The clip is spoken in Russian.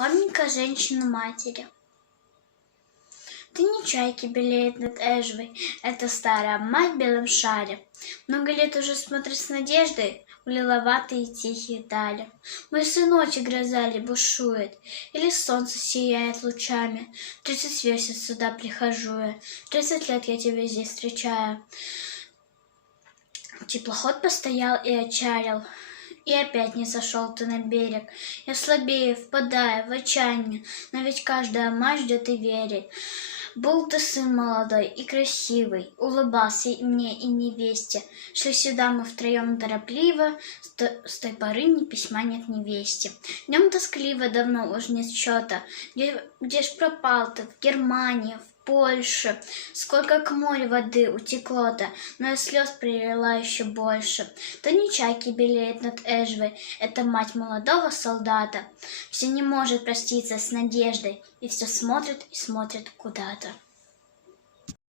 Помни-ка женщину-матери. Ты не чайки белеет над Эжвой, это старая мать в белом шале. Много лет уже смотрит с надеждой в лиловатые тихие дали. Мой сыночек гроза ли бушует, или солнце сияет лучами. 30 верст сюда прихожу я, 30 лет я тебя здесь встречаю. Теплоход постоял и отчалил, и опять не сошел ты на берег. Я слабею, впадаю в отчаяние, но ведь каждая мать ждет и верит. Был ты сын молодой и красивый, улыбался и мне, и невесте. Шли сюда мы втроем торопливо, с той поры ни письма нет невесте. Днем тоскливо давно уж нет счета, где ж пропал ты, в Германии, в Польше. Сколько к морю воды утекло-то, но и слез пролила еще больше. То не чайки белеет над Эжвой, это мать молодого солдата. Все не может проститься с надеждой, и все смотрит и смотрит куда-то.